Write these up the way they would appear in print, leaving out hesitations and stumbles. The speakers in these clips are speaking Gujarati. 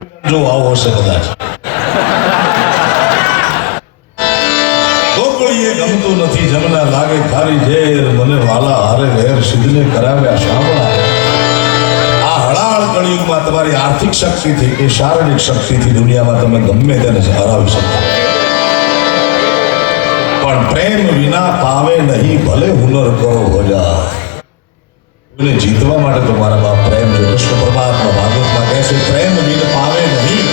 જો આવો હશે કદાચ ગોકળીએ ગમતું નથી જમના લાગે ખારી ઝેર મને વાલા હારે વેર સિદ્ધને કરાવ્યા શામળા આ હળાળ કળિયુગમાં તમારી આર્થિક શક્તિથી કે શારીરિક શક્તિથી દુનિયામાં તમે ગમે તેને હરાવી શકો પણ પ્રેમ વિના પાવે નહીં ભલે હુનર કરો હજાર એને જીતવા માટે તો મારા બાપ પ્રેમ છે કૃષ્ણ પરમાત્મા ભાગવતમાં કહે છે પ્રેમ વિના પાવે નહીં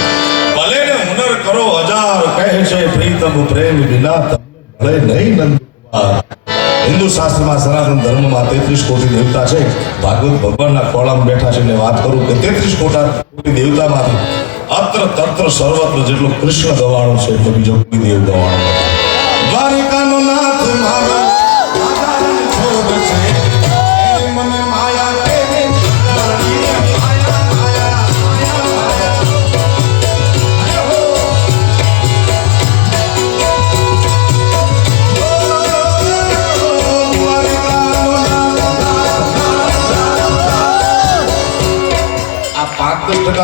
ભલે ને હુનર કરો હજાર કહે છે પ્રીતમ પ્રેમ વિના તમને ભલે નહીં નંદકુમાર હિન્દુ શાસ્ત્રમાં સનાતન ધર્મમાં 33 કોટી દેવતા છે ભાગવત ભગવાનના ખોળામાં બેઠા છે એટલે વાત કરું કે 33 કોટી દેવતામાંથી અત્ર તત્ર સર્વત્ર જેટલો કૃષ્ણ ગવાણો છે એટલો બીજો કોઈ દેવ ગવાણો નથી દ્વારિકાનો નાથ મારો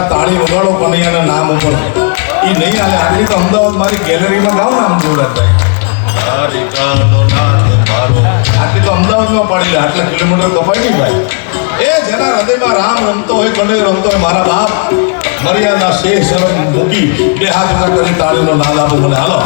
તાળી વગાડો કનૈયાના નામ ઉપર એ નહીં હાલે આટલી તો અમદાવાદ મારી ગેલેરીમાં ગાવ ને આમ જોડાતા આટલી તો અમદાવાદમાં પાડી લે આટલા કિલોમીટર કપાય નહીં ભાઈ એ જેના હૃદયમાં રામ રમતો હોય કનૈયો રમતો હોય મારા બાપ મર્યાદા શેષ મૂકી બે હાથ કરી તાળીનો નાદ આપો મને હાલો